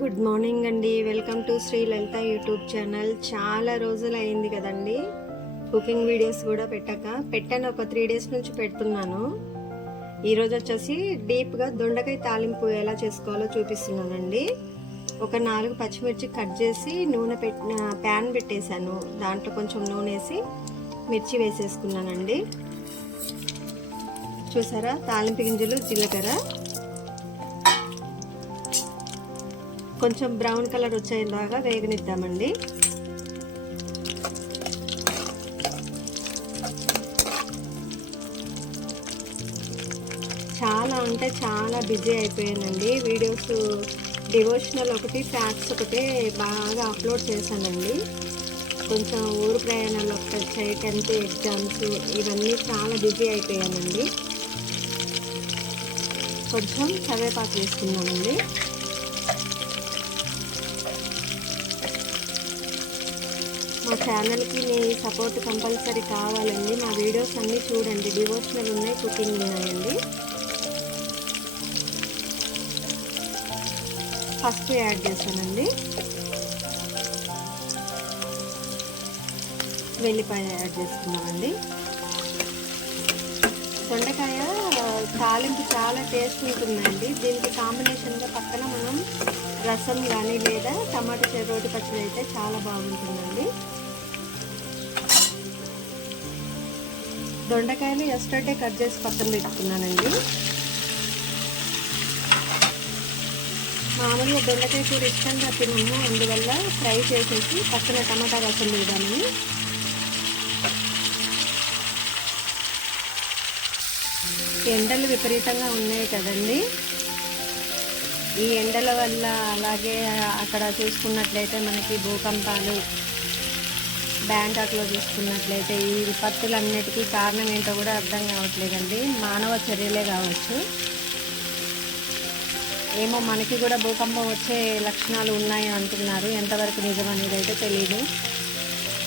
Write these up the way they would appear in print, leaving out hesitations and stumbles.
Good morning అండి. Welcome to Shri Lalitha YouTube channel. చాలా రోజులు అయింది కదండి కుకింగ్ వీడియోస్ కూడా పెట్టాను. ఒక 3 days నుంచి పెడుతున్నాను. ఈరోజు వచ్చేసి డీప్గా దొండకాయ తాలింపు ఎలా చేసుకోవాలో చూపిస్తున్నానండి. ఒక 4 పచ్చిమిర్చి కట్ చేసి ప్యాన్ పెట్టేశాను. దాంట్లో కొంచెం నూనె వేసి మిర్చి వేసేసుకున్నానండి. చూసారా, తాలింపు గింజలు, జీలకర్ర కొంచెం బ్రౌన్ కలర్ వచ్చేలాగా వేగనిద్దామండి. చాలా అంటే చాలా బిజీ అయిపోయానండి. వీడియోస్ డివోషనల్ ఒకటి, ఫ్యాక్ట్స్ ఒకటే బాగా అప్లోడ్ చేశానండి. కొంచెం ఊరు ప్రయాణాలు ఒకటి వచ్చాయి, 10th ఎగ్జామ్స్, ఇవన్నీ చాలా బిజీ అయిపోయానండి. కొంచెం కరివేపాకు వేసుకున్నామండి. మా ఛానల్కి మీ సపోర్ట్ కంపల్సరీ కావాలండి. మా వీడియోస్ అన్నీ చూడండి, డివోషనల్ ఉన్నాయి, కుకింగ్ ఉన్నాయండి. పసుపు యాడ్ చేశానండి. వెల్లిపాయ యాడ్ చేసుకున్నామండి. దొండకాయ తాలింపు చాలా టేస్ట్ ఉంటుందండి. దీనికి కాంబినేషన్గా పక్కన మనం రసం కానీ లేదా టమాటా రోటి పచ్చడి అయితే చాలా బాగుంటుందండి. దొండకాయలు ఎస్టర్డే కట్ చేసి పక్కన పెట్టుకున్నానండి. మామూలుగా దొండకాయ కూర ఇష్టంగా తినము, అందువల్ల ఫ్రై చేసేసి పక్కన టమాటా రసం వేద్దామని. ఎండలు విపరీతంగా ఉన్నాయి కదండి. ఈ ఎండల వల్ల, అలాగే అక్కడ చూసుకున్నట్లయితే మనకి భూకంపాలు, బ్యాంకాక్లో చూసుకున్నట్లయితే ఈ విపత్తులన్నిటికీ కారణం ఏంటో కూడా అర్థం కావట్లేదండి. మానవ చర్యలే కావచ్చు. ఏమో మనకి కూడా భూకంపం వచ్చే లక్షణాలు ఉన్నాయి అంటున్నారు. ఎంతవరకు నిజం అనేది అయితే తెలియదు.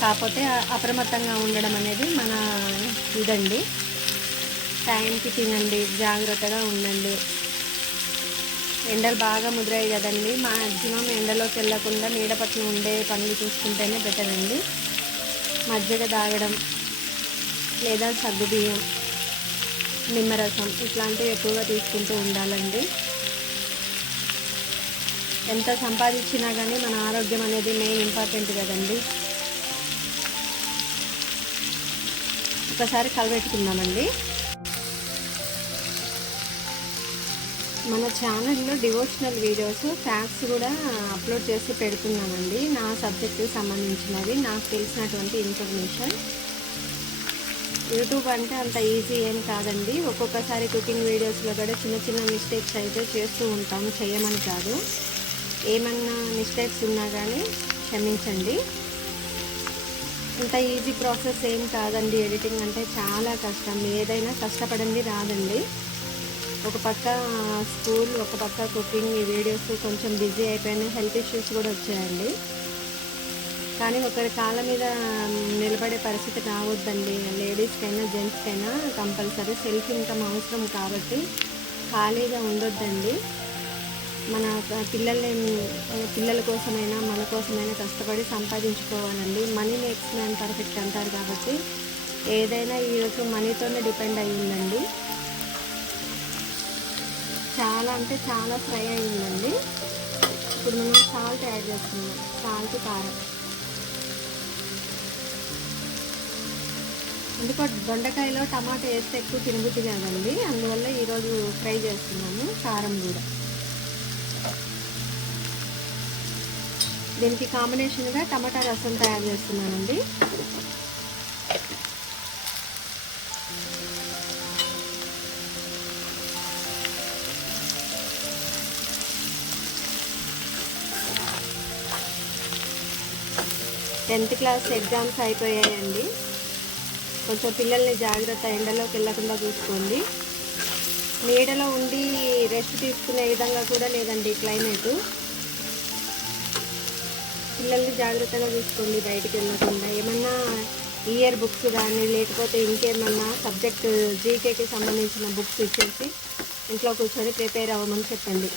కాకపోతే అప్రమత్తంగా ఉండడం అనేది మన ఇదండి. టైంకి తినండి, జాగ్రత్తగా ఉండండి. ఎండలు బాగా ముదిరాయి కదండి. మ్యాక్సిమం ఎండలోకి వెళ్ళకుండా నీడ పట్టున ఉండే పనులు చూసుకుంటేనే బెటర్ అండి. మజ్జిగ తాగడం లేదా సగ్గుబియ్యం, నిమ్మరసం ఇట్లాంటివి ఎక్కువగా తీసుకుంటూ ఉండాలండి. ఎంత సంపాదించినా కానీ మన ఆరోగ్యం అనేది మెయిన్ ఇంపార్టెంట్ కదండి. ఒకసారి కలబెట్టుకుందామండి. మన ఛానల్లో డివోషనల్ వీడియోస్, ఫ్యాక్ట్స్ కూడా అప్లోడ్ చేసి పెడుతున్నానండి. నా సబ్జెక్టుకి సంబంధించినవి, నాకు తెలిసినటువంటి ఇన్ఫర్మేషన్. యూట్యూబ్ అంటే అంత ఈజీ ఏం కాదండి. ఒక్కొక్కసారి కుకింగ్ వీడియోస్లో కూడా చిన్న చిన్న మిస్టేక్స్ అయితే చేస్తూ ఉంటాం, చేయమని కాదు. ఏమన్నా మిస్టేక్స్ ఉన్నా కానీ క్షమించండి. ఇంత ఈజీ ప్రాసెస్ ఏం కాదండి. ఎడిటింగ్ అంటే చాలా కష్టం. ఏదైనా కష్టపడండి రాదండి. ఒక పక్క స్కూల్, ఒక పక్క కుకింగ్, ఈ వీడియోస్ కొంచెం బిజీ అయిపోయినాయి. హెల్త్ ఇష్యూస్ కూడా వచ్చాయండి. కానీ ఒకరి కాళ్ళ మీద నిలబడే పరిస్థితి రావద్దండి. లేడీస్కైనా జెంట్స్కైనా కంపల్సరీ సెల్ఫ్ ఇన్కమ్ అవసరం కాబట్టి ఖాళీగా ఉండొద్దండి. మన పిల్లల కోసమైనా మన కోసమైనా కష్టపడి సంపాదించుకోవాలండి. మనీ మేక్స్ మ్యాన్ పర్ఫెక్ట్ అంటారు కాబట్టి ఏదైనా ఈరోజు మనీతోనే డిపెండ్ అయ్యిందండి. చాలా అంటే చాలా ఫ్రై అయ్యిందండి. ఇప్పుడు మనం సాల్ట్ యాడ్ చేస్తున్నాం. సాల్ట్, కారం. ఎందుకంటే దొండకాయలో టమాటా వేస్తే ఎక్కువ తినబుద్ధి కాదండి, అందువల్ల ఈరోజు ఫ్రై చేస్తున్నాము. కారం కూడా. దీనికి కాంబినేషన్గా టమాటా రసం తయారు చేస్తున్నానండి. టెన్త్ క్లాస్ ఎగ్జామ్స్ అయిపోయాయండి. కొంచెం పిల్లల్ని జాగ్రత్త, ఎండలోకి వెళ్ళకుండా చూసుకోండి. నీడలో ఉండి రెస్ట్ తీసుకునే విధంగా కూడా లేదండి క్లైమేట్. పిల్లల్ని జాగ్రత్తగా చూసుకోండి, బయటికి వెళ్ళకుండా. ఏమన్నా ఇయర్ బుక్స్ కానీ లేకపోతే ఇంకేమన్నా సబ్జెక్ట్ జీకేకి సంబంధించిన బుక్స్ ఇచ్చేసి ఇంట్లో కూర్చొని ప్రిపేర్ అవ్వమని చెప్పండి.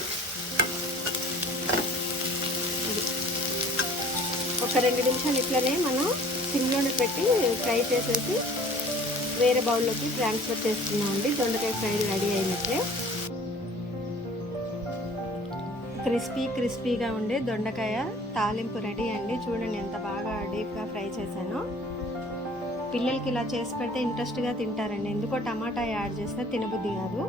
ఒక 2 నిమిషాలు ఇట్లనే మనం సిమ్లోనే పెట్టి ఫ్రై చేసేసి వేరే బౌల్లోకి ట్రాన్స్ఫర్ చేస్తున్నామండి. దొండకాయ ఫ్రై రెడీ అయినట్లే. క్రిస్పీగా ఉండే దొండకాయ తాలింపు రెడీ అండి. చూడండి ఎంత బాగా డీప్గా ఫ్రై చేశానో. పిల్లలకి ఇలా చేసి పెడితే ఇంట్రెస్ట్గా తింటారండి. ఎందుకో టమాటా యాడ్ చేస్తే తినబుద్ధి కాదు.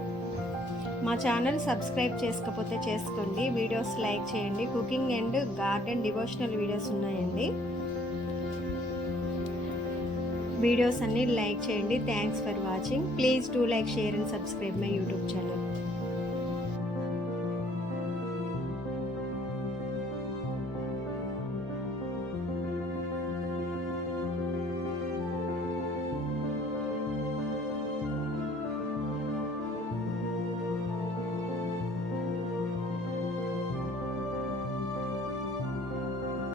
మా ఛానల్ సబ్స్క్రైబ్ చేసుకోకపోతే చేసుకోండి. వీడియోస్ లైక్ చేయండి. Cooking and garden devotional videos ఉన్నాయండి. వీడియోస్ అన్నీ లైక్ చేయండి. Thanks for watching. Please do like, share and subscribe my YouTube channel.